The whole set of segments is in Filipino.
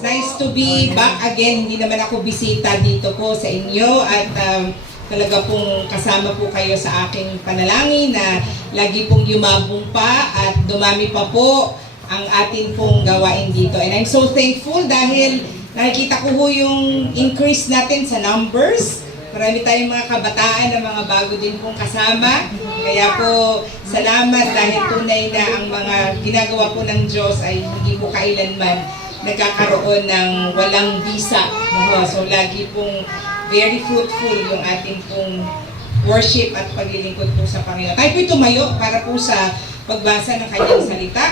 nice to be back again. Hindi naman ako bisita dito po sa inyo at talaga pong kasama po kayo sa aking panalangin na lagi pong yumabong pa at dumami pa po ang atin pong gawain dito. And I'm so thankful dahil nakikita ko po yung increase natin sa numbers. Marami tayong mga kabataan na mga bago din pong kasama. Kaya po, salamat dahil tunay na ang mga ginagawa po ng Diyos ay hindi po kailanman nagkakaroon ng walang bisa. So, lagi pong very fruitful yung ating pong worship at paglilingkod po sa Panginoon. Tayo po'y tumayo para po sa pagbasa ng kanyang salita.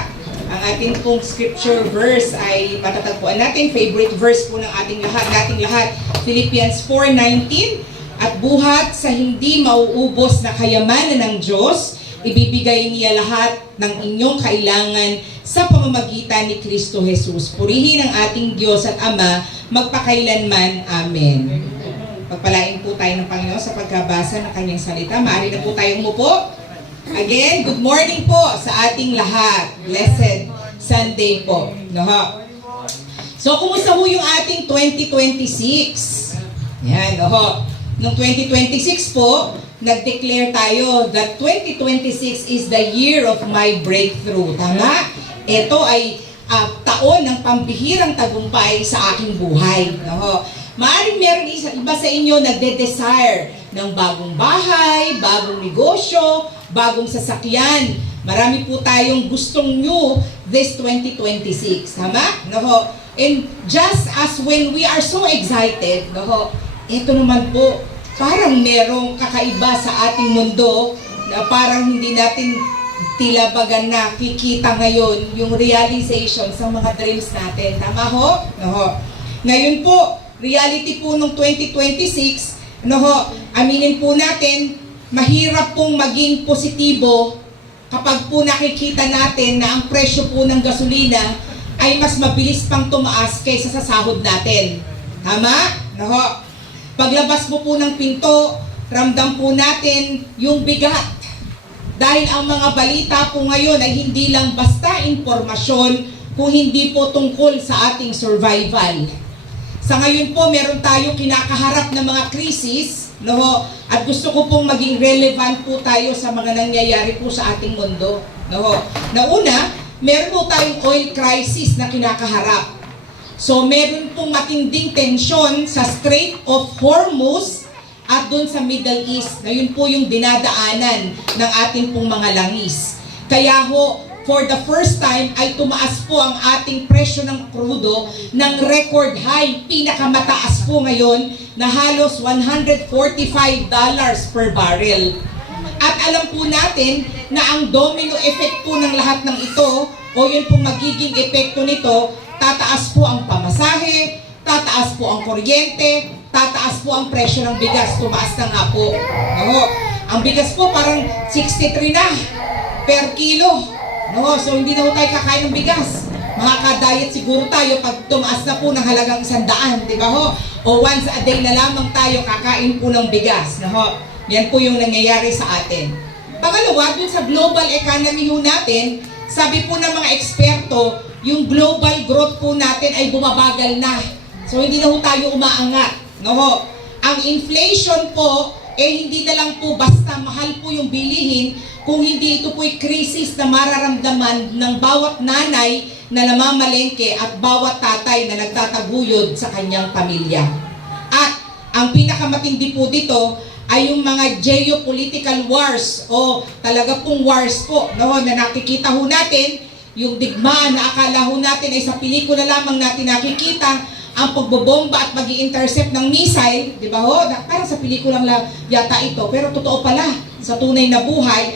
Ang ating pong scripture verse ay matatagpuan natin. Favorite verse po ng ating lahat, Philippians 4:19. At buhat sa hindi mauubos na kayamanan ng Diyos, ibibigay niya lahat ng inyong kailangan sa pamamagitan ni Kristo Jesus. Purihin ang ating Diyos at Ama, magpakailanman. Amen. Pagpalain po tayo ng Panginoon sa pagkabasa ng kanyang salita. Maaari na po tayong umupo. Again, good morning po sa ating lahat. Blessed Sunday po. So, kumusta po yung ating 2026? Yan, Noong 2026 po, nag-declare tayo that 2026 is the year of my breakthrough. Tama? Ito ay taon ng pambihirang tagumpay sa aking buhay. Maaaring meron iba sa inyo nagde-desire ng bagong bahay, bagong negosyo, bagong sasakyan. Marami po tayong gustong new this 2026. Tama? And just as when we are so excited, ito naman po, parang merong kakaiba sa ating mundo na parang hindi natin tila baga nakikita ngayon yung realization sa mga dreams natin. Tama ho? Ngayon po, reality po nung 2026, aminin po natin, mahirap pong maging positibo kapag po nakikita natin na ang presyo po ng gasolina ay mas mabilis pang tumaas kaysa sa sahod natin. Tama? Paglabas mo po ng pinto, ramdam po natin yung bigat. Dahil ang mga balita po ngayon ay hindi lang basta impormasyon, kung hindi po tungkol sa ating survival. Sa ngayon po, meron tayong kinakaharap na mga krisis, at gusto ko pong maging relevant po tayo sa mga nangyayari po sa ating mundo. Nauna, meron po tayong oil crisis na kinakaharap. So, meron pong matinding tensyon sa Strait of Hormuz at doon sa Middle East. Na yun po yung dinadaanan ng ating pong mga langis. Kaya for the first time ay tumaas po ang ating presyo ng krudo ng record high. Pinakamataas po ngayon na halos $145 per barrel. At alam po natin na ang domino effect po ng lahat ng ito o yun pong magiging epekto nito, tataas po ang pamasahe, tataas po ang kuryente, tataas po ang presyo ng bigas. Tumaas na nga po. Ang bigas po parang 63 na per kilo. So hindi na po tayo kakain ng bigas. Makaka-diet siguro tayo pag tumaas na po ng halagang 100, di ba O once a day na lamang tayo kakain po ng bigas. Yan po yung nangyayari sa atin. Pangalawa, dun sa global economy natin, sabi po ng mga eksperto, yung global growth po natin ay bumabagal na. So, hindi na po tayo umaangat. Ang inflation po, hindi na lang po basta mahal po yung bilihin kung hindi ito po'y krisis na mararamdaman ng bawat nanay na namamalengke at bawat tatay na nagtataguyod sa kanyang pamilya. At ang pinakamatindi po dito ay yung mga geopolitical wars o talaga pong wars po na nakikita ho natin. Yung digmaan na akala ho natin ay sa pelikula lamang natin nakikita, ang pagbobomba at mag-i-intercept ng missile, di ba parang sa pelikulang yata ito, pero totoo pala, sa tunay na buhay,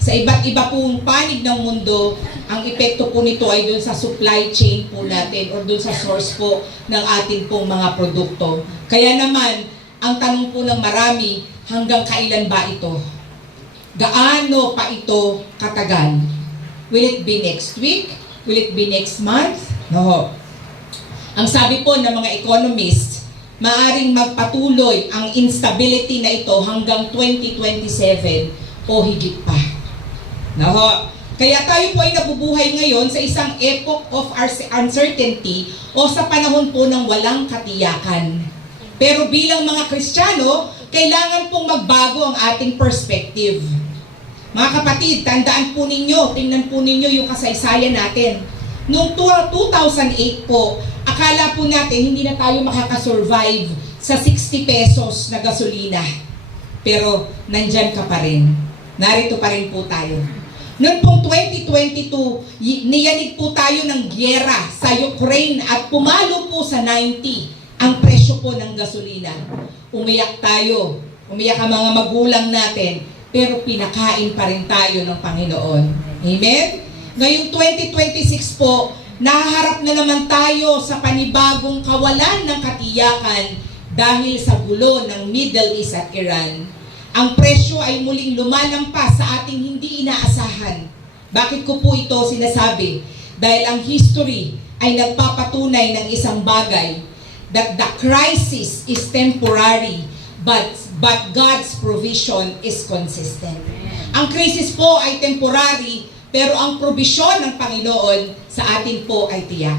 sa iba't iba pong panig ng mundo, ang epekto po nito ay doon sa supply chain po natin o doon sa source po ng ating pong mga produkto. Kaya naman, ang tanong po ng marami, hanggang kailan ba ito? Gaano pa ito katagal? Will it be next week? Will it be next month? Ang sabi po ng mga economists, maaring magpatuloy ang instability na ito hanggang 2027 o higit pa. Kaya tayo po ay nabubuhay ngayon sa isang epoch of uncertainty o sa panahon po ng walang katiyakan. Pero bilang mga Kristiyano, kailangan pong magbago ang ating perspective. Mga kapatid, tandaan po ninyo, tingnan po ninyo yung kasaysayan natin. Noong 2008 po, akala po natin hindi na tayo makakasurvive sa 60 pesos na gasolina. Pero nandyan ka pa rin. Narito pa rin po tayo. Noong pong 2022, niyanig po tayo ng gyera sa Ukraine at pumalo po sa 90 ang presyo po ng gasolina. Umiyak tayo, umiyak ang mga magulang natin, pero pinakain pa rin tayo ng Panginoon. Amen? Ngayong 2026 po, nahaharap na naman tayo sa panibagong kawalan ng katiyakan dahil sa gulo ng Middle East at Iran. Ang presyo ay muling lumalampas sa ating hindi inaasahan. Bakit ko po ito sinasabi? Dahil ang history ay nagpapatunay ng isang bagay, that the crisis is temporary, but God's provision is consistent. Ang krisis po ay temporary, pero ang probisyon ng Panginoon sa atin po ay tiyak.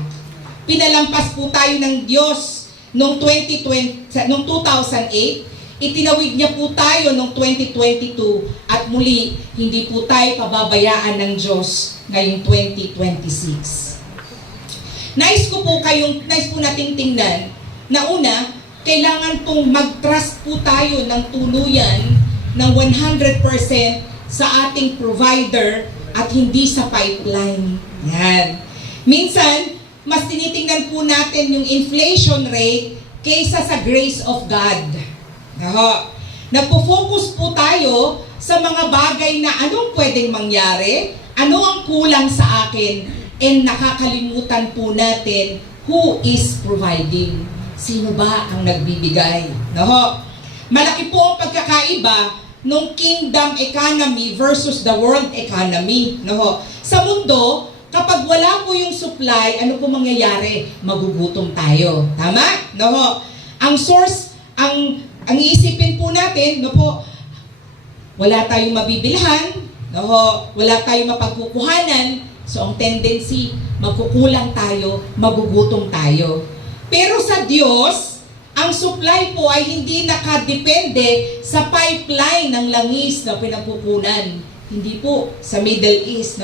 Pinalampas po tayo ng Diyos noong 2008, itinawid niya po tayo noong 2022 at muli, hindi po tayo pababayaan ng Diyos ngayong 2026. Nais po nating tingnan na una, kailangan pong mag-trust po tayo ng tuluyan ng 100% sa ating provider at hindi sa pipeline. Yan. Minsan, mas tinitingnan po natin yung inflation rate kaysa sa grace of God. Nagpo-focus po tayo sa mga bagay na anong pwedeng mangyari, ano ang kulang sa akin, and nakakalimutan po natin who is providing. Sino ba ang nagbibigay? Malaki po ang pagkakaiba ng kingdom economy versus the world economy. Sa mundo, kapag wala po yung supply, ano po mangyayari? Magugutom tayo. Tama? Ang source, ang iisipin po natin, wala tayong mabibilhan, wala tayong mapagkukuhanan, so ang tendency, magkukulang tayo, magugutom tayo. Pero sa Diyos, ang supply po ay hindi nakadepende sa pipeline ng langis na pinagkukunan. Hindi po sa Middle East.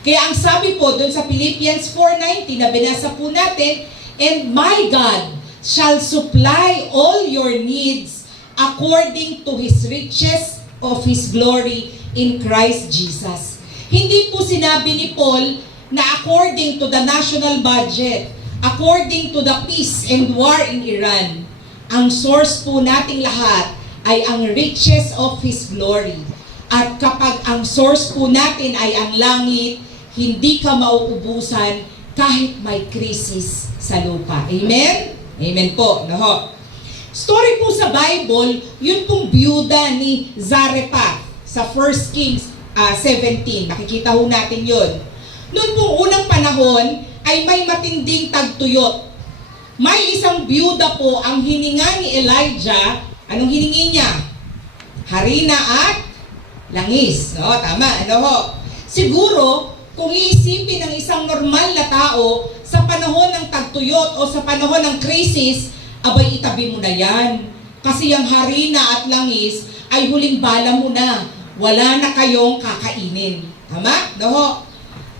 Kaya ang sabi po doon sa Philippians 4:19 na binasa po natin, and my God shall supply all your needs according to His riches of His glory in Christ Jesus. Hindi po sinabi ni Paul na according to the national budget, according to the peace and war in Iran. Ang source po nating lahat ay ang riches of His glory. At kapag ang source po natin ay ang langit, hindi ka mauubusan kahit may krisis sa lupa. Amen? Amen po. Story po sa Bible, yun pong byuda ni Zarephath sa 1 Kings 17. Makikita ho natin yun. Noon pong unang panahon ay may matinding tagtuyot. May isang byuda po ang hininga ni Elijah. Anong hiningi niya? Harina at langis. Tama. Siguro, kung iisipin ng isang normal na tao sa panahon ng tagtuyot o sa panahon ng krisis, abay itabi mo na yan. Kasi yung harina at langis ay huling bala mo na. Wala na kayong kakainin. Tama?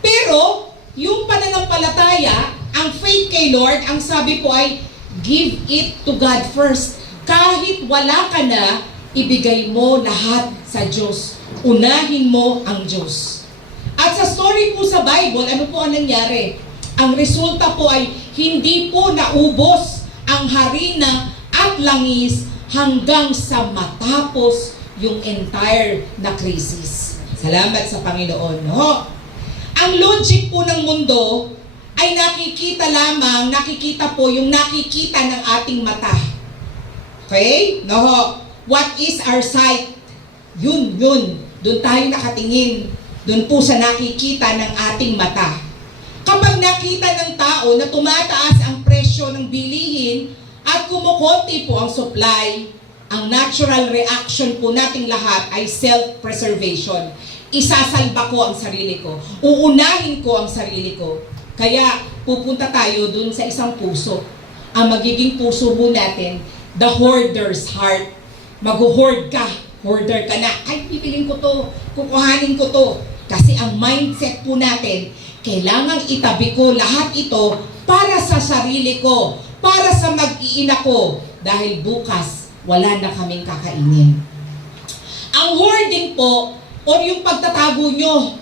Pero, yung pananampalataya, ang faith kay Lord, ang sabi po ay, give it to God first. Kahit wala ka na, ibigay mo lahat sa Diyos. Unahin mo ang Diyos. At sa story po sa Bible, ano po ang nangyari? Ang resulta po ay hindi po naubos ang harina at langis hanggang sa matapos yung entire na krisis. Salamat sa Panginoon. Ang logic po ng mundo ay nakikita po yung nakikita ng ating mata. Okay? What is our sight? Yun. Doon tayo nakatingin. Doon po sa nakikita ng ating mata. Kapag nakita ng tao na tumataas ang presyo ng bilihin at kumukonti po ang supply, ang natural reaction po nating lahat ay self-preservation. isasalba ko ang sarili ko. Uunahin ko ang sarili ko. Kaya pupunta tayo dun sa isang puso. Ang magiging puso mo natin, the hoarder's heart. Mag-hoard ka. Hoarder ka na. Ay, bibilin ko to. Kukuhanin ko to. Kasi ang mindset po natin, kailangang itabi ko lahat ito para sa sarili ko. Para sa mag-iina ko. Dahil bukas, wala na kaming kakainin. Ang hoarding po, o yung pagtatago nyo,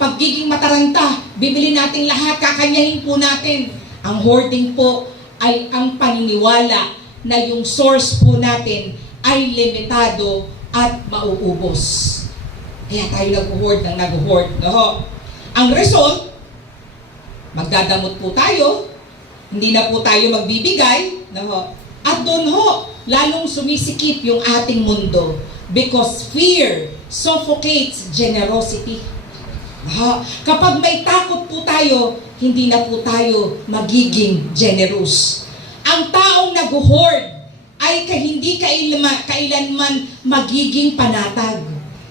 pagiging mataranta, bibili natin lahat, kakanyahin po natin. Ang hoarding po ay ang paniniwala na yung source po natin ay limitado at mauubos. Kaya tayo nag-hoard ng nag-hoard. Ang result, magdadamot po tayo, hindi na po tayo magbibigay, at doon lalong sumisikip yung ating mundo. Because fear suffocates generosity. Kapag may takot po tayo, hindi na po tayo magiging generous. Ang taong nag-hoard ay hindi kailanman magiging panatag.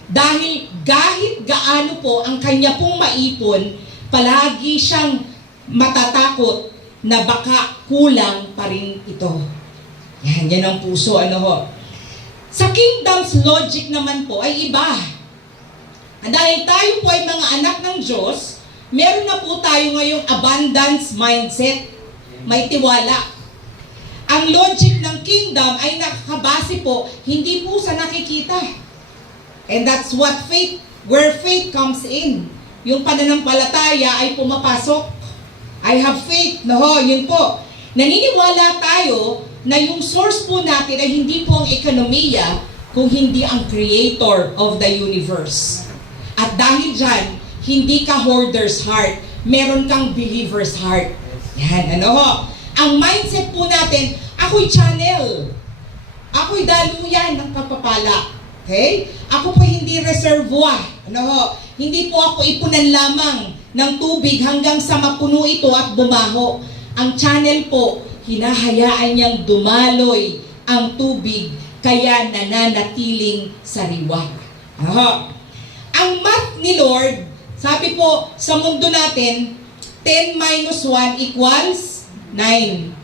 Dahil kahit gaano po ang kanya pong maipon, palagi siyang matatakot na baka kulang pa rin ito. Yan ang puso, Sa kingdom's logic naman po ay iba. Dahil tayo po ay mga anak ng Diyos, meron na po tayo ngayong abundance mindset. May tiwala. Ang logic ng kingdom ay nakakabase po, hindi po sa nakikita. And that's what where faith comes in. Yung pananampalataya ay pumapasok. I have faith. Yun po. Naniniwala tayo na yung source po natin ay hindi po ang ekonomiya, kung hindi ang creator of the universe. At dahil dyan, hindi ka hoarder's heart, meron kang believer's heart. Yan, Ang mindset po natin, ako'y channel. Ako'y daluyan ng pagpapala. Okay? Ako po hindi reservoir. Hindi po ako ipunan lamang ng tubig hanggang sa mapuno ito at bumaho. Ang channel po, hinahayaan niyang dumaloy ang tubig, kaya nananatiling sariwa. Ang math ni Lord, sabi po sa mundo natin, 10 minus 1 equals 9.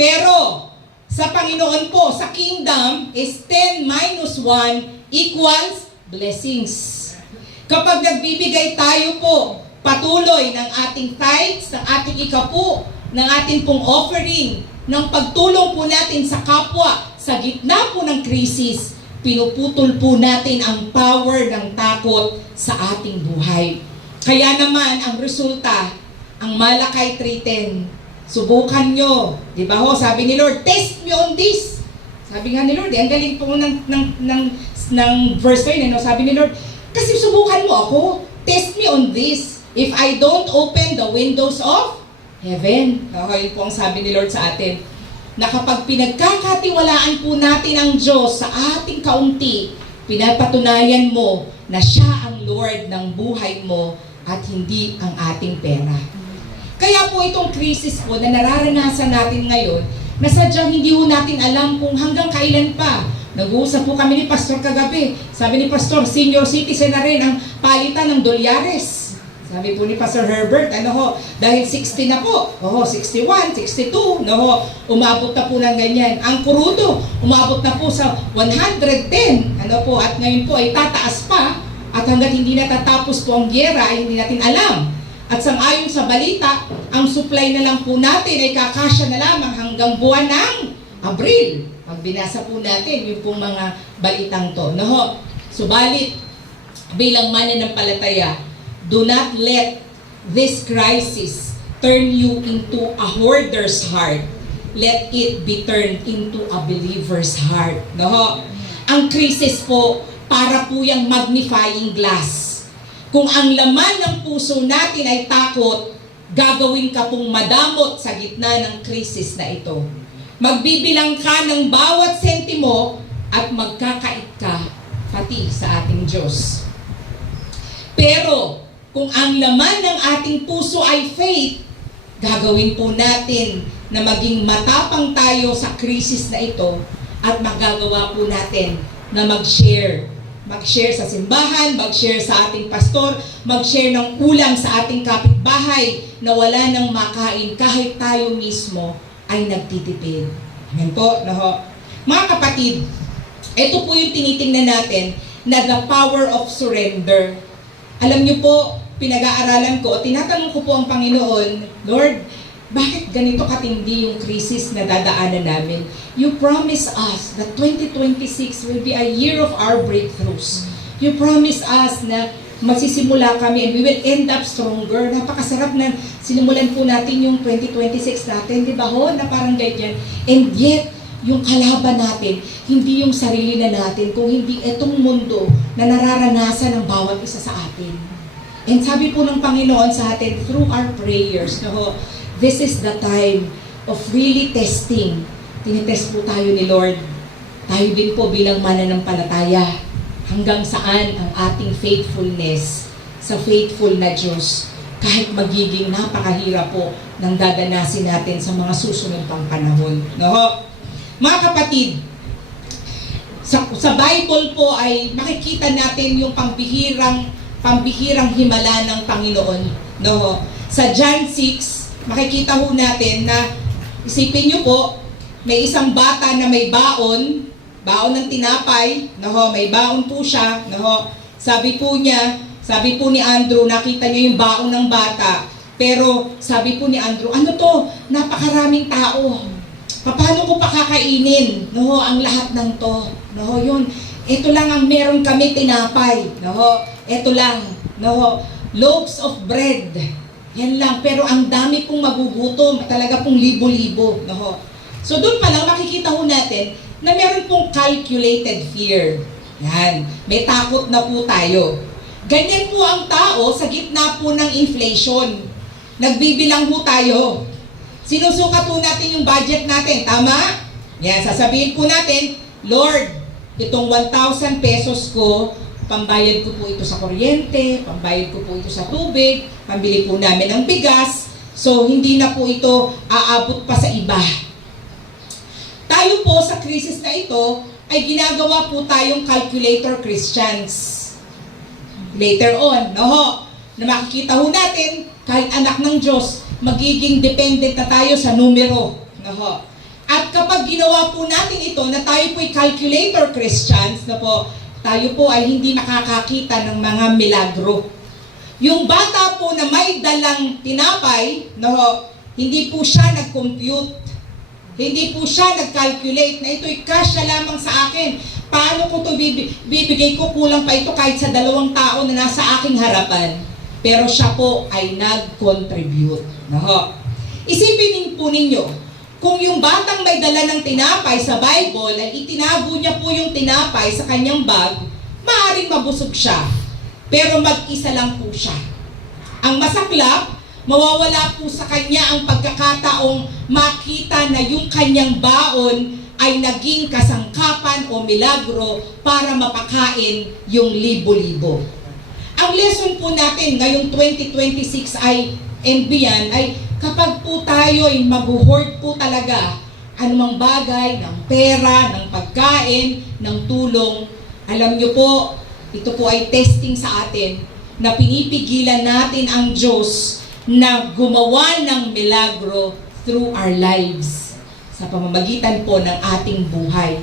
Pero sa Panginoon po, sa kingdom, is 10 minus 1 equals blessings. Kapag nagbibigay tayo po patuloy ng ating tithes, ng ating ikapu, ng ating pong offering, ng pagtulong po natin sa kapwa, sa gitna po ng krisis, pinuputol po natin ang power ng takot sa ating buhay. Kaya naman, ang resulta, ang Malakay 3:10, subukan nyo. Di ba sabi ni Lord, test me on this. Sabi nga ni Lord, ang galing po ng verse 9, sabi ni Lord, kasi subukan mo ako, test me on this. If I don't open the windows of heaven. Yun po ang sabi ni Lord sa atin. Na kapag pinagkakatiwalaan po natin ang Diyos sa ating kaunti, pinapatunayan mo na siya ang Lord ng buhay mo at hindi ang ating pera. Kaya po itong crisis po na nararanasan natin ngayon, na sadyang hindi po natin alam kung hanggang kailan pa. Nag-uusap po kami ni Pastor kagabi. Sabi ni Pastor, senior citizen na rin ang palitan ng dolyares. Sabi po ni Pastor Herbert, dahil 60 na po, 61, 62, umabot na po ng ganyan. Ang kurudo, umabot na po sa 110, at ngayon po ay tataas pa, at hanggat hindi natatapos po ang gyera, ay hindi natin alam. At sangayon sa balita, ang supply na lang po natin ay kakasya na lamang hanggang buwan ng Abril. Pag binasa po natin, yung pong mga balitang to. Subalit, bilang mananampalataya, do not let this crisis turn you into a hoarder's heart. Let it be turned into a believer's heart. Ang krisis po, para po yung magnifying glass. Kung ang laman ng puso natin ay takot, gagawin ka pong madamot sa gitna ng krisis na ito. Magbibilang ka ng bawat sentimo at magkakait ka pati sa ating Diyos. Pero, kung ang laman ng ating puso ay faith, gagawin po natin na maging matapang tayo sa krisis na ito at magagawa po natin na mag-share mag-share sa simbahan, mag-share sa ating pastor, mag-share ng ulam sa ating kapitbahay na wala nang makain kahit tayo mismo ay nagtitipid. Amen po, no? Mga kapatid, ito po yung tinitingnan natin na the power of surrender. Alam niyo po, pinag-aaralan ko, tinatanong ko po ang Panginoon, Lord, bakit ganito katindi yung krisis na dadaanan namin? You promise us that 2026 will be a year of our breakthroughs. You promise us na magsisimula kami and we will end up stronger. Napakasarap na sinimulan po natin yung 2026 natin, di ba ho? Na parang ganyan. And yet, yung kalaban natin, hindi yung sarili na natin, kung hindi itong mundo na nararanasan ng bawat isa sa atin. And sabi po ng Panginoon sa atin, through our prayers, no, this is the time of really testing. Tinitest po tayo ni Lord. Tayo din po bilang mananampalataya. Hanggang saan ang ating faithfulness sa faithful na Diyos. Kahit magiging napakahirap po ng dadanasin natin sa mga susunod pang panahon. No? Mga kapatid, sa Bible po ay makikita natin yung pambihirang himala ng Panginoon. No? Sa John 6, makikita ho natin na, isipin nyo po, may isang bata na may baon ng tinapay, may baon po siya, sabi po ni Andrew, nakita niya yung baon ng bata, pero sabi po ni Andrew, ano to, napakaraming tao, paano ko pakakainin, ang lahat ng to, yun, ito lang ang meron kami tinapay, ito lang, loaves of bread, yan lang, pero ang dami pong magugutom, talaga pong libo-libo. So doon pa lang makikita ho natin na meron pong calculated fear. Yan, may takot na po tayo. Ganyan po ang tao sa gitna po ng inflation. Nagbibilang po tayo. Sinusukat po natin yung budget natin, tama? Yan, sasabihin po natin, Lord, itong 1,000 pesos ko, pambayad ko po ito sa kuryente, pambayad ko po ito sa tubig, pambili po namin ng bigas, so hindi na po ito aabot pa sa iba. Tayo po sa krisis na ito ay ginagawa po tayong calculator Christians. Later on, na makikita ho natin, kahit anak ng Diyos, magiging dependent na tayo sa numero. At kapag ginawa po natin ito, na tayo po ay calculator Christians, tayo po ay hindi makakakita ng mga milagro. Yung bata po na may dalang tinapay, hindi po siya nag-compute. Hindi po siya nag-calculate na ito'y cash na lamang sa akin. Paano ko ito bibigay ko? Kulang pa ito kahit sa 2 tao na nasa aking harapan. Pero siya po ay nag-contribute. Isipin po ninyo, kung yung batang may dala ng tinapay sa Bible ay itinago niya po yung tinapay sa kanyang bag, maaaring mabusog siya. Pero mag-isa lang po siya. Ang masaklap, mawawala po sa kanya ang pagkakataong makita na yung kanyang baon ay naging kasangkapan o milagro para mapakain yung libo-libo. Ang lesson po natin ngayong 2026 ay and beyond ay kapag po tayo ay mag-hoard po talaga anumang bagay, ng pera, ng pagkain, ng tulong, alam nyo po, ito po ay testing sa atin na pinipigilan natin ang Diyos na gumawa ng milagro through our lives sa pamamagitan po ng ating buhay.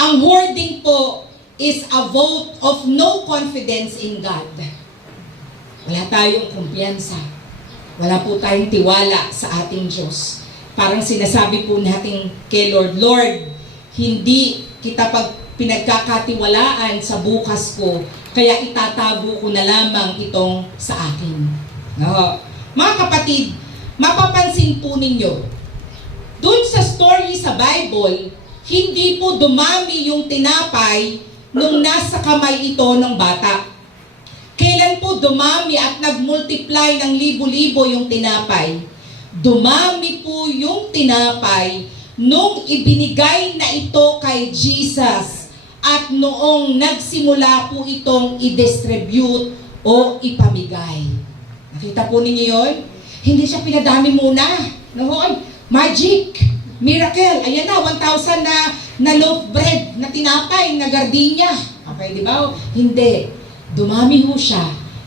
Ang hoarding po is a vote of no confidence in God. Wala tayong kumpiyansa. Wala po tayong tiwala sa ating Diyos. Parang sinasabi po natin kay Lord, Lord, hindi kita pinagkakatiwalaan sa bukas ko, kaya itatago ko na lamang itong sa akin. Mga kapatid, mapapansin po ninyo, dun sa story sa Bible, hindi po dumami yung tinapay nung nasa kamay ito ng bata. Kailan po dumami at nagmultiply ng libo-libo yung tinapay? Dumami po yung tinapay nung ibinigay na ito kay Jesus at noong nagsimula po itong i-distribute o ipamigay. Nakita po ninyo yun? Hindi siya pinadami muna. Magic, miracle, ayan na, 1,000 na loaf bread na tinapay, na gardenia. Okay, di ba? Hindi. Dumami ho siya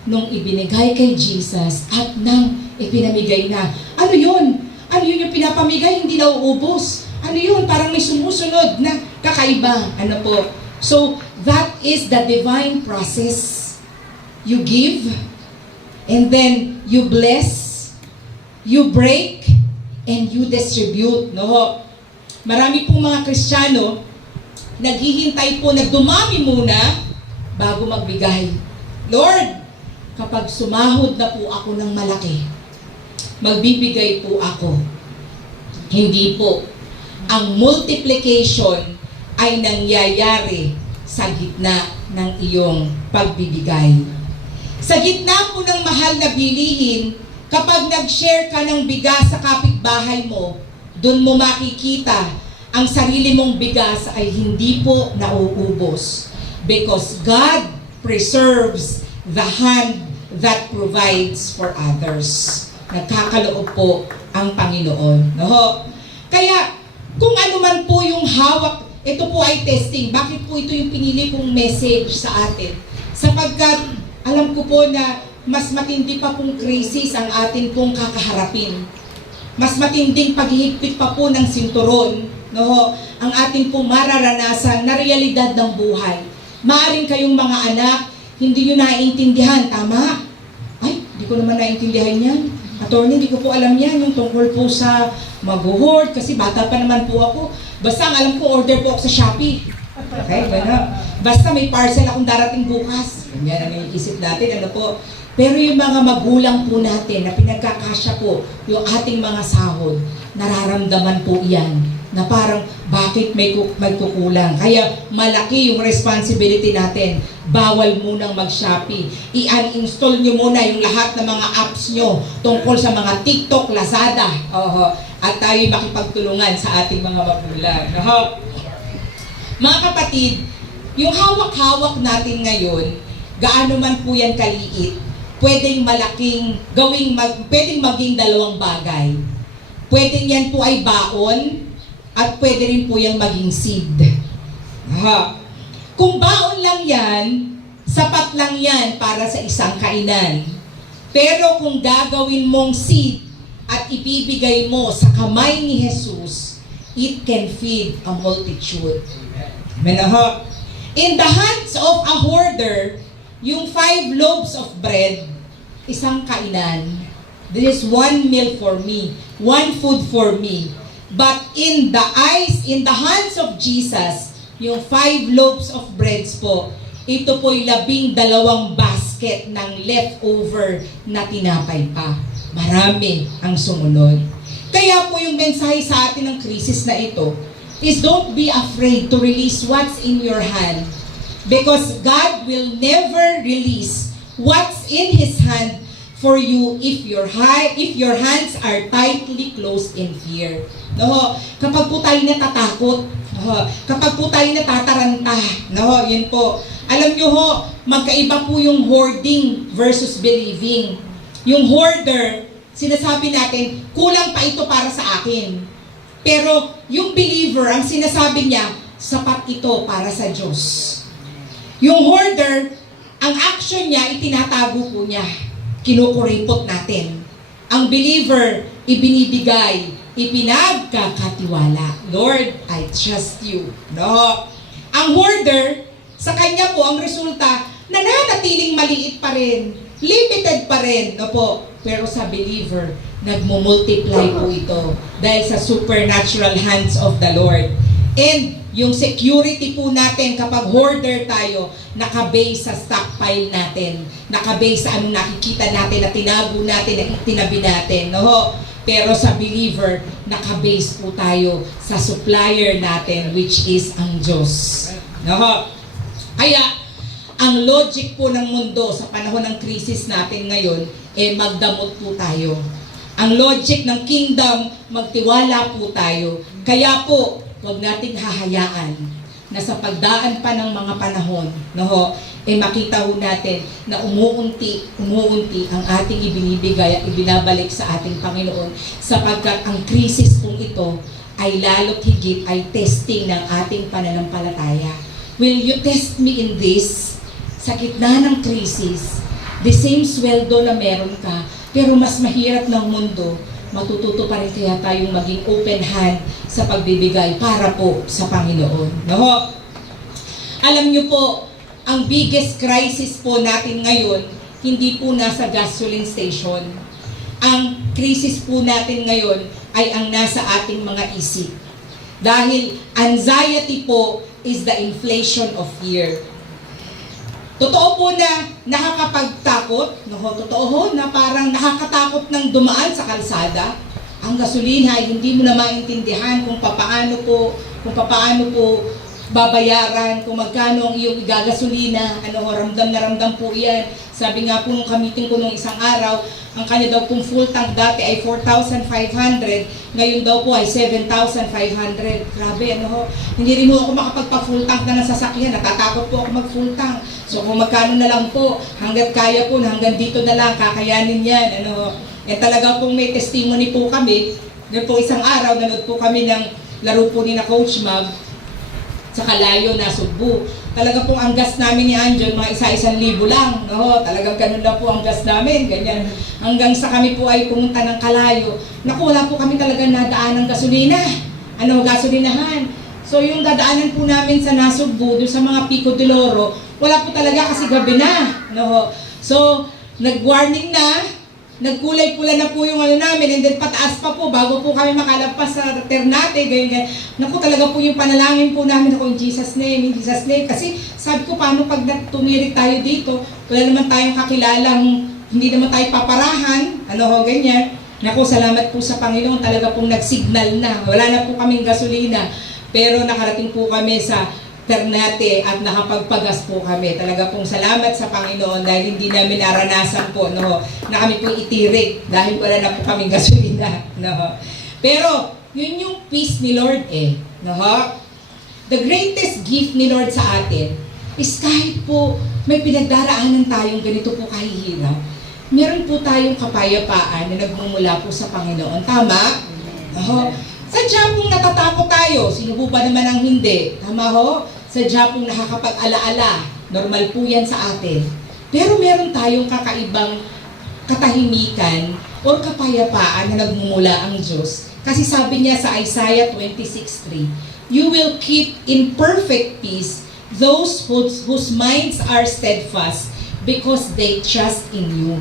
nung ibinigay kay Jesus at nang ipinamigay na. Ano yun? Ano yun yung pinapamigay? Hindi na uubos. Ano yun? Parang may sumusunod na kakaiba. Ano po? So, that is the divine process. You give, and then you bless, you break, and you distribute. No? Marami pong mga Kristiyano, naghihintay po na dumami muna bago magbigay. Lord, kapag sumahod na po ako ng malaki, magbibigay po ako. Hindi po. Ang multiplication ay nangyayari sa gitna ng iyong pagbibigay. Sa gitna po ng mahal na bilihin, kapag nag-share ka ng bigas sa kapitbahay mo, doon mo makikita ang sarili mong bigas ay hindi po nauubos. Because God preserves the hand that provides for others. Nagkakaloob po ang Panginoon. No? Kaya, kung ano man po yung hawak, ito po ay testing. Bakit po ito yung pinili kong message sa atin? Sapagkat, alam ko po na mas matindi pa pong crisis ang atin pong kakaharapin. Mas matinding paghihigpit pa po ng sinturon, no? Ang atin pong mararanasan na realidad ng buhay. Maaring kayong mga anak, hindi nyo naiintindihan, tama? Ay, hindi ko naman naiintindihan yan. Attorney, hindi ko po alam yan, yung tungkol po sa mag-hoard, kasi bata pa naman po ako. Basta ang alam ko, order po ako sa Shopee. Okay, gano'n. Basta may parcel akong darating bukas. Yan ang iniisip natin, ano po. Pero yung mga magulang po natin na pinagkakasya po yung ating mga sahod, nararamdaman po iyan na parang bakit may kukulang. Kaya malaki yung responsibility natin. Bawal munang mag-Shopee. I-uninstall nyo muna yung lahat ng mga apps nyo tungkol sa mga TikTok, Lazada. At tayo'y makipagtulungan sa ating mga magulang. Mga kapatid, yung hawak-hawak natin ngayon, gaano man po yan kaliit, pwedeng pwedeng maging dalawang bagay. Pwedeng yan po ay baon, at pwede rin po yung maging seed. Kung baon lang yan, sapat lang yan para sa isang kainan. Pero kung gagawin mong seed at ibibigay mo sa kamay ni Jesus, it can feed a multitude. In the hands of a hoarder, yung 5 loaves of bread, isang kainan. This is 1 meal for me, 1 food for me. But in the hands of Jesus, yung 5 loaves of breads po, ito po'y 12 basket ng leftover na tinapay pa. Marami ang sumunod. Kaya po yung mensahe sa atin ng krisis na ito is don't be afraid to release what's in your hand. Because God will never release what's in His hand for you if your hands are tightly closed in fear. No, kapag po tayo natatakot, kapag po tayo natataranta, no, yun po. Alam nyo ho, magkaiba po yung hoarding versus believing. Yung hoarder, sinasabi natin, kulang pa ito para sa akin. Pero yung believer, ang sinasabi niya, sapat ito para sa Diyos. Yung hoarder, ang action niya, itinatago po niya. Kinukuripot natin. Ang believer, ibinibigay, ipinagkakatiwala. Lord, I trust you. No. Ang hoarder, sa kanya po, ang resulta, nananatiling maliit pa rin, limited pa rin. No po. Pero sa believer, nagmumultiply po ito dahil sa supernatural hands of the Lord. And yung security po natin kapag hoarder tayo, nakabase sa stockpile natin, nakabase sa anong nakikita natin, na tinago natin, na itinabi natin. No? Pero sa believer, nakabase po tayo sa supplier natin, which is ang Diyos. No? Kaya, ang logic po ng mundo sa panahon ng krisis natin ngayon, magdamot po tayo. Ang logic ng kingdom, magtiwala po tayo. Kaya po, huwag nating hahayaan na sa pagdaan pa ng mga panahon, makita ho natin na umuunti ang ating ibinibigay at ibinabalik sa ating Panginoon, sapagkat ang krisis kung ito ay lalo't higit ay testing ng ating pananampalataya. Will you test me in this? Sa gitna ng krisis, the same sweldo na meron ka, pero mas mahirap ng mundo, matututo pa rin kaya tayong maging open hand sa pagbibigay para po sa Panginoon. No? Alam niyo po, ang biggest crisis po natin ngayon, hindi po nasa gasoline station. Ang crisis po natin ngayon ay ang nasa ating mga isip. Dahil anxiety po is the inflation of fear. Totoo po na nakakapagtakot, totoo ho, na parang nakakatakot ng dumaan sa kalsada. Ang gasolina ay hindi mo na maintindihan kung papaano po babayaran, kung magkano ang iyong igagasolina, ramdam na ramdam po yan. Sabi nga po nung kamiting ko nung isang araw, ang kanya daw kung full tank dati ay 4,500, ngayon daw po ay 7,500. Grabe, hindi rin mo ako makapagpa-full tank na nasasakyan, natatakot po ako mag-full tank. So kung magkano na lang po, hanggat kaya po, hanggang dito na lang, kakayanin yan. Talaga kung may testimony po kami, doon po isang araw, nanood po kami ng laro po ni na Coach Mag, sa Kalayo na Sugbo. Talaga pong ang gas namin ni Anjon, mga 1,000 lang. Talagang ganun lang po ang gas namin, ganyan. Hanggang sa kami po ay pumunta ng Kalayo. Naku, wala po kami talaga nadaan ng gasolina. Gasolinahan. So yung dadaanan po namin sa Nasugbo, doon sa mga Pico de Loro, wala po talaga kasi gabi na. So, nag-warning na, nagkulay pula na po yung namin, and then pataas pa po bago po kami makalagpas sa Ternate, ganyan. Naku, talaga po yung panalangin po namin ako in Jesus name, kasi sabi ko paano pag tumirik tayo dito, wala naman tayong kakilalang, hindi naman tayo paparahan, ganyan. Naku, salamat po sa Panginoon, talaga pong nagsignal na, wala na po kaming gasolina, pero nakarating po kami sa Ternate at nakapagpagas po kami. Talaga pong salamat sa Panginoon dahil hindi namin naranasan po na kami po itirik dahil wala na po kaming gasolina. Pero yun yung peace ni Lord The greatest gift ni Lord sa atin is kahit po may pinagdaraanan tayong ganito po kahihirap, meron po tayong kapayapaan na nagmumula po sa Panginoon. Tama? Sadya pong natatakot tayo. Sino po ba naman ang hindi? Tama ho? Sadya pong nakakapag-alaala. Normal po yan sa atin. Pero meron tayong kakaibang katahimikan o kapayapaan na nagmumula ang Diyos. Kasi sabi niya sa Isaiah 26:3, "You will keep in perfect peace those whose minds are steadfast because they trust in you."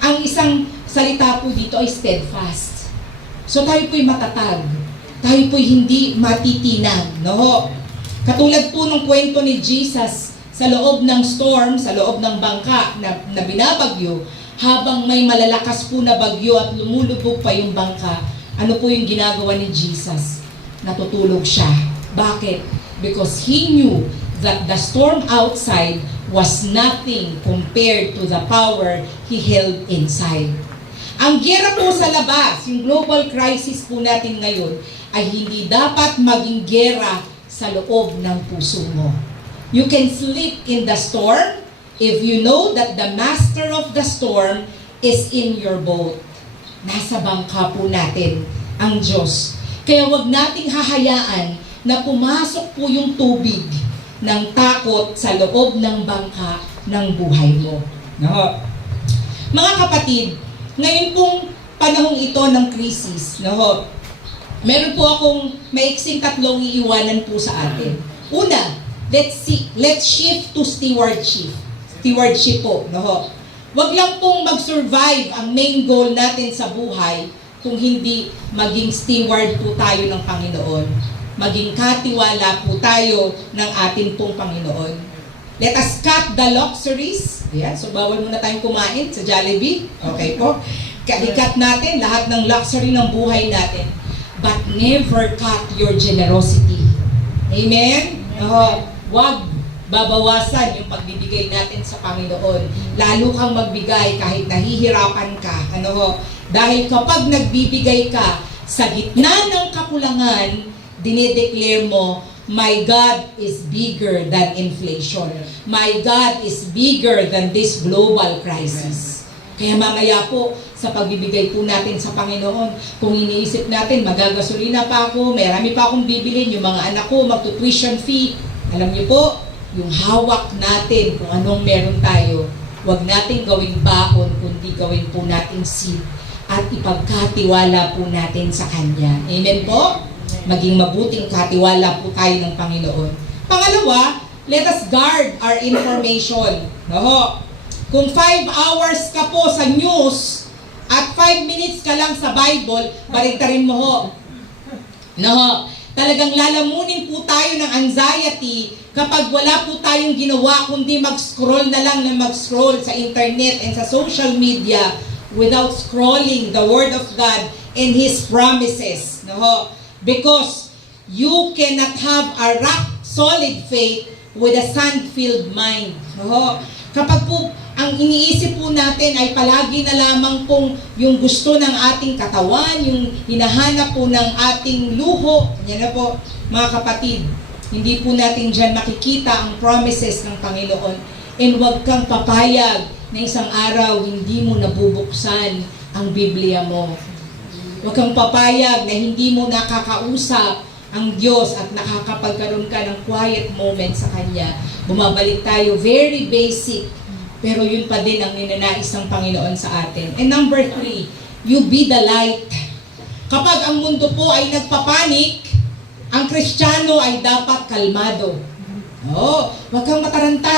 Ang isang salita po dito ay steadfast. So tayo po'y matatag. Tayo po'y hindi matitinag. Katulad po ng kwento ni Jesus sa loob ng storm, sa loob ng bangka na binabagyo, habang may malalakas po na bagyo at lumulubog pa yung bangka, ano po yung ginagawa ni Jesus? Natutulog siya. Bakit? Because He knew that the storm outside was nothing compared to the power He held inside. Ang giyera po sa labas, yung global crisis po natin ngayon, ay hindi dapat maging giyera sa loob ng puso mo. You can sleep in the storm if you know that the master of the storm is in your boat. Nasa bangka po natin ang Diyos. Kaya wag nating hahayaan na pumasok po yung tubig ng takot sa loob ng bangka ng buhay mo. Mga kapatid, ngayon pong panahong ito ng krisis, meron po akong maiksing tatlong iiwanan po sa atin. Una, let's shift to stewardship. Stewardship po. Wag lang pong mag-survive ang main goal natin sa buhay kung hindi maging steward po tayo ng Panginoon. Maging katiwala po tayo ng ating pong Panginoon. Let us cut the luxuries. Ayan, so bawal muna tayong kumain sa Jollibee. Okay po? I-cut natin lahat ng luxury ng buhay natin. But never cut your generosity. Amen? Wag babawasan yung pagbibigay natin sa Panginoon. Lalo kang magbigay kahit nahihirapan ka. Dahil kapag nagbibigay ka sa gitna ng kakulangan, dinedeclare mo, my God is bigger than inflation. My God is bigger than this global crisis. Kaya mamaya po, sa pagbibigay po natin sa Panginoon, kung iniisip natin, magagasolina pa ako, marami pa akong bibilin, yung mga anak ko, magtutuition fee. Alam niyo po, yung hawak natin kung anong meron tayo, huwag natin gawing baon, kundi gawin po natin seed at ipagkatiwala po natin sa Kanya. Amen po? Maging mabuting katiwala po tayo ng Panginoon. Pangalawa, let us guard our information. No? Kung 5 hours ka po sa news at 5 minutes ka lang sa Bible, baliktarin mo ho. No? Talagang lalamunin po tayo ng anxiety kapag wala po tayong ginawa kundi mag-scroll na lang na mag-scroll sa internet and sa social media without scrolling the Word of God and His promises. No? Because you cannot have a rock-solid faith with a sand-filled mind. No? Kapag po ang iniisip po natin ay palagi na lamang pong yung gusto ng ating katawan, yung hinahanap po ng ating luho, yan na po mga kapatid, hindi po natin dyan makikita ang promises ng Panginoon. And huwag kang papayag na isang araw hindi mo nabubuksan ang Biblia mo. Huwag kang papayag na hindi mo nakakausap ang Diyos at nakakapagkaroon ka ng quiet moment sa Kanya. Bumabalik tayo, very basic, pero yun pa din ang ninanais ng Panginoon sa atin. And number 3, you be the light. Kapag ang mundo po ay nagpapanik, ang Kristiyano ay dapat kalmado. Oh, huwag kang mataranta.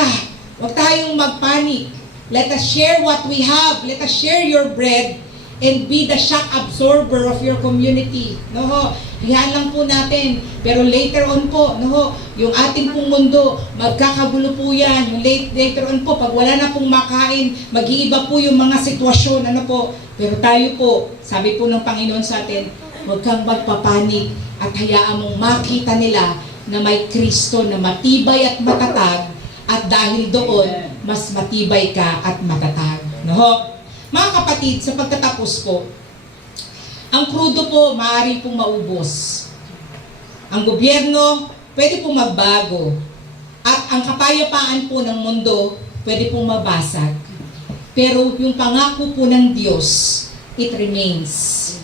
Huwag tayong magpanik. Let us share what we have. Let us share your bread and be the shock absorber of your community. No, hihaan lang po natin. Pero later on po, no, yung ating pong mundo, magkakagulo po yan. Yung later on po, pag wala na pong makain, mag-iiba po yung mga sitwasyon. Ano po? Pero tayo po, sabi po ng Panginoon sa atin, huwag kang magpapanik at hayaan mong makita nila na may Kristo na matibay at matatag at dahil doon, mas matibay ka at matatag. No? Mga kapatid, sa pagtatapos po, ang krudo po maaari pong maubos. Ang gobyerno pwede pong magbago. At ang kapayapaan po ng mundo pwede pong mabasag. Pero yung pangako po ng Diyos, it remains.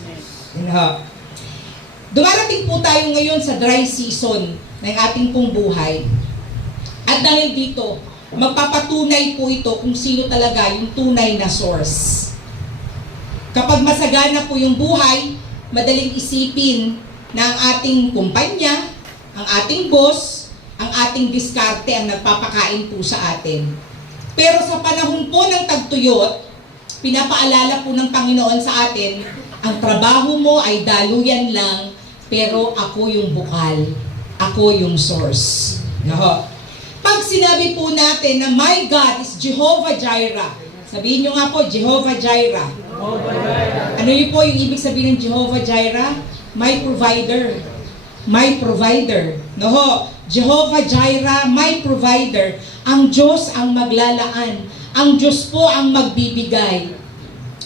Dumarating po tayo ngayon sa dry season ng ating pong buhay. At dahil dito, magpapatunay po ito kung sino talaga yung tunay na source. Kapag masagana po yung buhay, madaling isipin na ang ating kumpanya, ang ating boss, ang ating diskarte ang nagpapakain po sa atin. Pero sa panahon po ng tagtuyot, pinapaalala po ng Panginoon sa atin, ang trabaho mo ay daluyan lang, pero ako yung bukal, ako yung source. No? Pag sinabi po natin na my God is Jehovah Jireh, sabihin nyo nga po, Jehovah Jireh. Ano yun po yung ibig sabihin ng Jehovah Jireh? My provider. My provider. No, Jehovah Jireh, my provider. Ang Diyos ang maglalaan. Ang Diyos po ang magbibigay.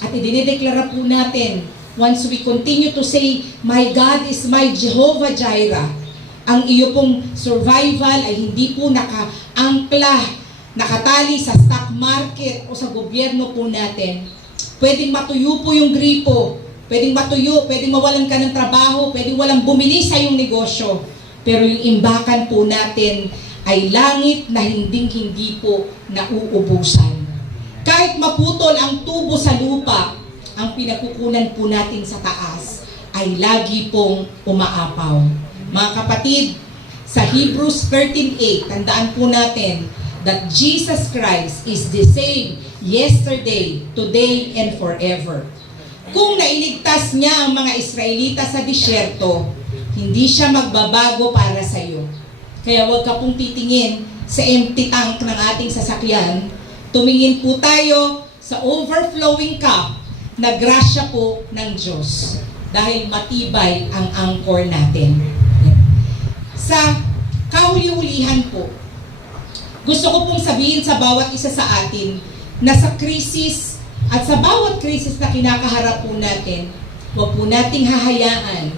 At idinideklara po natin, once we continue to say, my God is my Jehovah Jireh, ang iyo pong survival ay hindi po nakaangkla, nakatali sa stock market o sa gobyerno po natin. Pwedeng matuyo po yung gripo, pwedeng matuyo, pwedeng mawalan ka ng trabaho, pwedeng walang bumili sa yung negosyo. Pero yung imbakan po natin ay langit na hinding-hindi po nauubusan. Kahit maputol ang tubo sa lupa, ang pinagkukunan po natin sa taas ay lagi pong umaapaw. Mga kapatid, sa Hebrews 13:8, tandaan po natin that Jesus Christ is the same yesterday, today, and forever. Kung nailigtas niya ang mga Israelita sa disyerto, hindi siya magbabago para sa iyo. Kaya huwag ka pong titingin sa empty tank ng ating sasakyan. Tumingin po tayo sa overflowing cup na grasya po ng Diyos. Dahil matibay ang anchor natin. Sa kahuli-hulihan po, gusto ko pong sabihin sa bawat isa sa atin na sa krisis at sa bawat krisis na kinakaharap po natin, huwag po nating hahayaan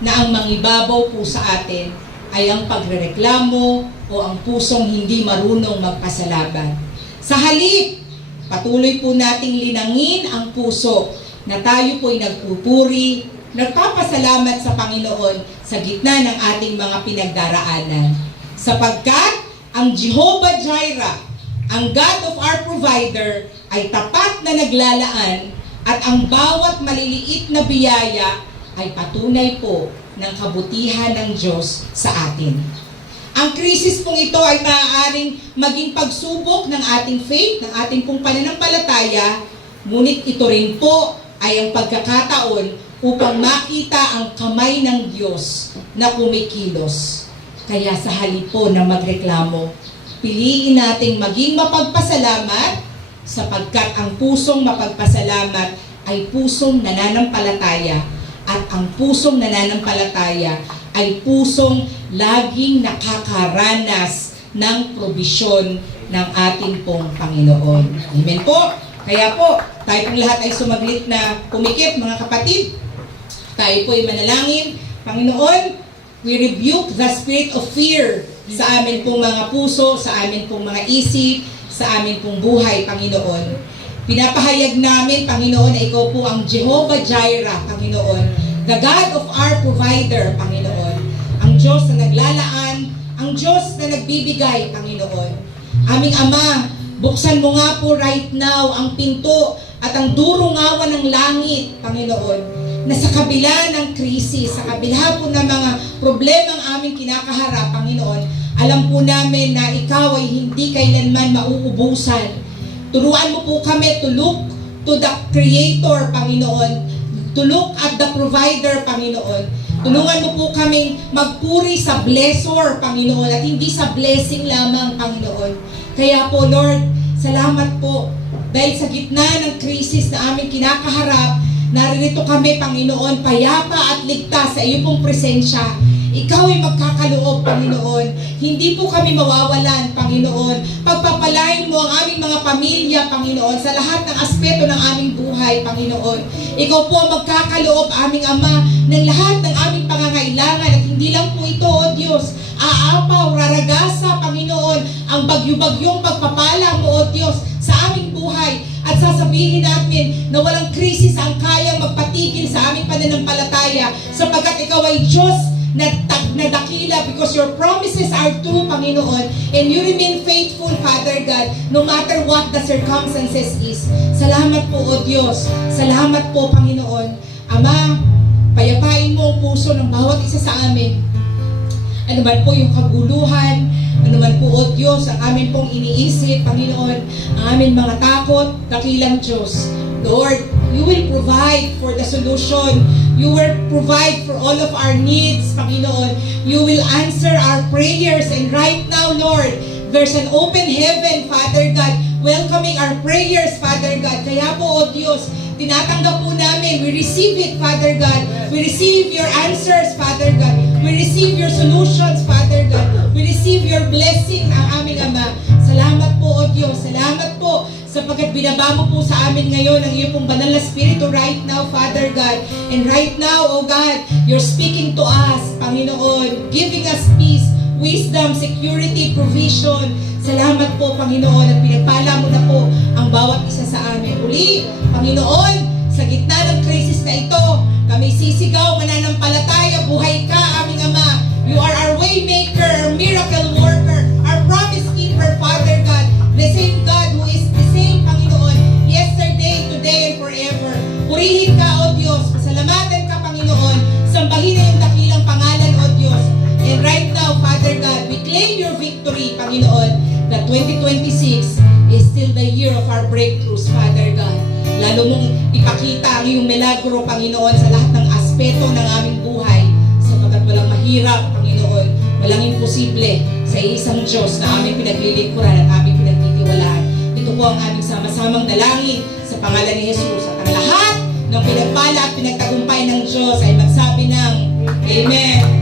na ang mangibabaw po sa atin ay ang pagrereklamo o ang pusong hindi marunong magpasalamat. Sa halip, patuloy po nating linangin ang puso na tayo po'y nagpupuri, nagpapasalamat sa Panginoon sa gitna ng ating mga pinagdaraanan. Sapagkat ang Jehovah Jireh, ang God of our provider, ay tapat na naglalaan at ang bawat maliliit na biyaya ay patunay po ng kabutihan ng Diyos sa atin. Ang krisis pong ito ay maaaring maging pagsubok ng ating faith, ng ating pong pananampalataya, ngunit ito rin po ay ang pagkakataon upang makita ang kamay ng Diyos na kumikilos. Kaya sa halip po na magreklamo, piliin nating maging mapagpasalamat sapagkat ang pusong mapagpasalamat ay pusong nananampalataya at ang pusong nananampalataya ay pusong laging nakakaranas ng probisyon ng ating pong Panginoon. Amen po. Kaya po, tayo pong lahat ay sumaglit na pumikit, mga kapatid. Tayo po ay manalangin. Panginoon, we rebuke the spirit of fear sa amin pong mga puso, sa amin pong mga isip, sa amin pong buhay, Panginoon. Pinapahayag namin, Panginoon, na Ikaw po ang Jehovah Jireh, Panginoon. The God of our provider, Panginoon. Ang Diyos na naglalaan, ang Diyos na nagbibigay, Panginoon. Aming Ama, buksan mo nga po right now ang pinto at ang durungawan ng langit, Panginoon, na sa kabila ng krisis, sa kabila po ng mga problemang aming kinakaharap, Panginoon, alam po namin na Ikaw ay hindi kailanman mauubusan. Turuan mo po kami to look to the Creator, Panginoon, to look at the provider, Panginoon. Tulungan mo po kaming magpuri sa blessor, Panginoon, at hindi sa blessing lamang, Panginoon. Kaya po, Lord, salamat po. Dahil sa gitna ng krisis na aming kinakaharap, naririto kami, Panginoon, payapa at ligtas sa iyo pong presensya. Ikaw ay magkakaloob, Panginoon. Hindi po kami mawawalan, Panginoon. Pagpapalain mo ang aming mga pamilya, Panginoon, sa lahat ng aspeto ng aming buhay, Panginoon. Ikaw po ang magkakaloob, aming Ama, ng lahat ng aming pangangailangan. At hindi lang po ito, O Diyos, aapaw, raragasa, Panginoon, ang bagyo-bagyong pagpapala mo, O Diyos, sa aming buhay. At sasabihin natin na walang krisis ang kayang magpatigil sa aming pananampalataya sapagkat Ikaw ay Diyos na dakila because your promises are true, Panginoon, and you remain faithful, Father God, no matter what the circumstances is. Salamat po, O Diyos. Salamat po, Panginoon. Ama, payapain mo ang puso ng bawat isa sa amin. Ano man po yung kaguluhan, ano man po, O Diyos, ang amin pong iniisip, Panginoon, ang amin mga takot, dakilang Diyos. Lord, you will provide for the solution. You will provide for all of our needs, Panginoon. You will answer our prayers. And right now, Lord, there's an open heaven, Father God, welcoming our prayers, Father God. Kaya po, O Diyos, tinatanggap po namin. We receive it, Father God. We receive your answers, Father God. We receive your solutions, Father God. We receive your blessing, ang aming Ama. Salamat po, O Diyos. Salamat po sapagkat binaba mo po sa amin ngayon ang iyong pong banal na spirito right now, Father God. And right now, O God, you're speaking to us, Panginoon, giving us peace, wisdom, security, provision. Salamat po, Panginoon, at pinagpala mo na po ang bawat isa sa amin. Uli, Panginoon, sa gitna ng krisis na ito, kami sisigaw, mananampalataya, buhay ka, aming Ama. You are our way maker, our miracle worker, our promise keeper, Father God, the same God who is the same, Panginoon, yesterday, today, and forever. Purihin ka, O Diyos. Pasalamatan ka, Panginoon. Sambahin na yung dakilang pangalan, O Diyos. And right now, Father God, we claim your victory, Panginoon, that 2026 is still the year of our breakthroughs, Father God. Lalo mong ipakita ang iyong milagro, Panginoon, sa lahat ng aspeto ng aming buhay. Sapagkat walang mahirap, Panginoon, walang imposible sa isang Diyos na aming pinaglilingkuran at aming pinagtitiwalaan. Ito po ang aming sama-samang dalangin sa pangalan ni Jesus. At ang lahat ng pinagpala at pinagtagumpay ng Diyos ay magsabi ng Amen.